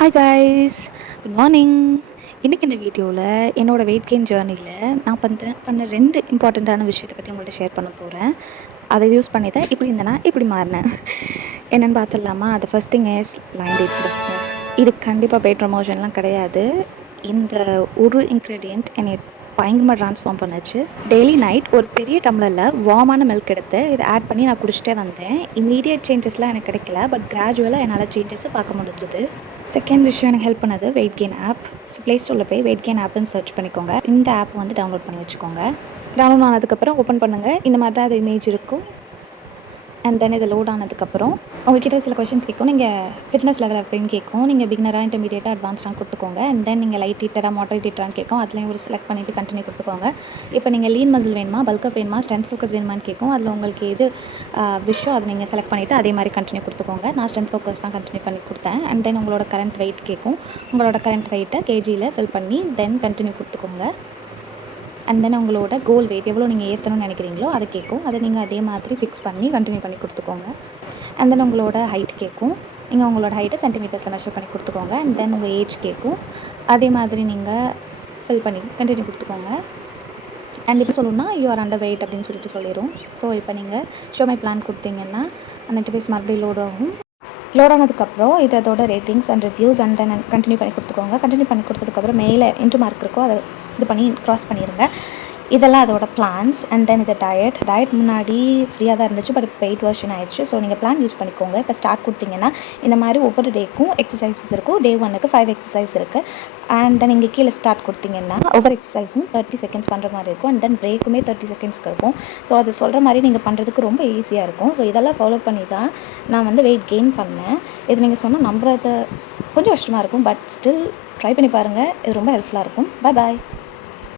Hi guys, good morning. இன்றைக்கி இந்த வீடியோவில் என்னோடய வெயிட் கெயின் ஜேர்னியில் நான் பண்ண 2 இம்பார்ட்டண்ட்டான விஷயத்தை பற்றி உங்கள்கிட்ட ஷேர் பண்ண போகிறேன். அதை யூஸ் பண்ணி தான் இப்படி இருந்தேனா இப்படி மாறினேன். என்னென்னு பார்த்துடலாமா? அது first thing is line dates. இது கண்டிப்பாக பெய்ட் ப்ரமோஷன்லாம் கிடையாது. இந்த ஒரு இன்க்ரீடியண்ட் என்னை பயங்கரமாக ட்ரான்ஸ்ஃபார்ம் பண்ணுச்சு. டெய்லி நைட் ஒரு பெரிய டம்ளரில் வார்மான மில்க் எடுத்து இதை ஆட் பண்ணி நான் குடிச்சிட்டே வந்தேன். இம்மீடியட் சேஞ்சஸ்லாம் எனக்கு கிடைக்கல, பட் கிராஜுவலாக என்னால் சேஞ்சஸை பார்க்க முடிஞ்சது. செகண்ட் விஷயம் எனக்கு ஹெல்ப் பண்ணது weight gain app. So play ஸ்டோரில் போய் வெயிட் கெயின் ஆப்னு சர்ச் பண்ணிக்கோங்க. இந்த ஆப் வந்து டவுன்லோட் பண்ணி வச்சுக்கோங்க. டவுன்லோட் ஆனதுக்கப்புறம் ஓப்பன் பண்ணுங்கள். இந்த மாதிரி தான் அது இமேஜ் இருக்கும். அண்ட் தென் இது லோட் ஆனதுக்கப்புறம் உங்கள்கிட்ட சில கொஷின்ஸ் கேட்கும். நீங்கள் ஃபிட்னஸ் லெவல் அப்படின்னு கேட்கும். நீங்கள் பிகினராக, இன்டர்மீடியட்டாக, அட்வான்ஸ்டாக கொடுத்துக்கோங்க. அண்ட் தென் நீங்கள் லைட் ஹீட்டராக, மாடரேட் ஹீட்டரான்னு கேட்கும். அதுலேயும் ஒரு செலக்ட் பண்ணிவிட்டு கண்டினியூ கொடுத்துக்கோங்க. இப்போ நீங்கள் லீன் மசில் வேணுமா, பல்கப் வேணுமா, ஸ்ட்ரென்த் ஃபோக்கஸ் வேணுமான்னு கேட்கும். அதில் உங்களுக்கு எது விஷயம் அதை நீங்கள் செலக்ட் பண்ணிவிட்டு அதே மாதிரி கண்டினியூ கொடுத்துக்கோங்க. நான் ஸ்ட்ரென்த் ஃபோக்கஸ் தான் கண்டினியூ பண்ணி கொடுத்தேன். அண்ட் தென் உங்களோட கரண்ட் வெயிட் கேட்கும். உங்களோட கரண்ட் வெயிட்டை கேஜியில் ஃபில் பண்ணி தென் கண்டினியூ கொடுத்துக்கோங்க. அண்ட் தென் உங்களோட கோல் வெயிட் எவ்வளோ நீங்கள் ஏற்றணும்னு நினைக்கிறீங்களோ அதை கேட்கும். அதை நீங்கள் அதே மாதிரி ஃபிக்ஸ் பண்ணி கண்டினியூ பண்ணி கொடுத்துக்கோங்க. அண்ட் தென் உங்களோட ஹைட் கேட்கும். நீங்கள் உங்களோட ஹைட்டை சென்டிமீட்டர்ஸில் மெஷர் பண்ணி கொடுத்துக்கோங்க. அண்ட் தென் உங்கள் ஏஜ் கேட்கும். அதே மாதிரி நீங்கள் ஃபில் பண்ணி கண்டினியூ கொடுத்துக்கோங்க. அண்ட் இப்போ சொல்லணும்னா யூஆர் அண்டர் வெயிட் அப்படின்னு சொல்லிட்டு சொல்லிடும். ஸோ இப்போ நீங்கள் ஷோ மை பிளான் கொடுத்தீங்கன்னா அந்த இன்டர்ஃபேஸ் மறுபடியும் லோட் ஆகும். லோட் ஆனதுக்கப்புறம் இதோட ratings and reviews and then continue பண்ணி கொடுத்துக்கோங்க. கண்டினியூ பண்ணி கொடுத்ததுக்கப்புறம் மேலே இன்ட்டு மார்க் இருக்கோ அதை இது பண்ணி க்ராஸ் பண்ணிடுங்க. இதெல்லாம் அதோட பிளான்ஸ். அண்ட் தென் இது டயட் முன்னாடி ஃப்ரீயாக தான் இருந்துச்சு, பட் பெய்ட் வெர்ஷன் ஆயிடுச்சு. ஸோ நீங்கள் பிளான் யூஸ் பண்ணிக்கோங்க. இப்போ ஸ்டார்ட் கொடுத்தீங்கன்னா இந்த மாதிரி ஒவ்வொரு டேக்கும் எக்ஸசைசஸ் இருக்கும். டே 1க்கு 5 எக்ஸசைஸ் இருக்குது. அண்ட் தென் இங்கே கீழே ஸ்டார்ட் கொடுத்தீங்கன்னா ஒவ்வொரு எக்ஸசைஸும் 30 செகண்ட்ஸ் பண்ணுற மாதிரி இருக்கும். அண்ட் தென் பிரேக்குமே 30 செகண்ட்ஸ்க்கு இருக்கும். ஸோ அது சொல்கிற மாதிரி நீங்கள் பண்ணுறதுக்கு ரொம்ப ஈஸியாக இருக்கும். ஸோ இதெல்லாம் ஃபாலோ பண்ணி தான் நான் வந்து வெயிட் கெயின் பண்ணேன். இது நீங்கள் சொன்னால் நம்புறது கொஞ்சம் கஷ்டமாக இருக்கும், பட் ஸ்டில் ட்ரை பண்ணி பாருங்கள். இது ரொம்ப ஹெல்ப்ஃபுல்லாக இருக்கும். பாய்.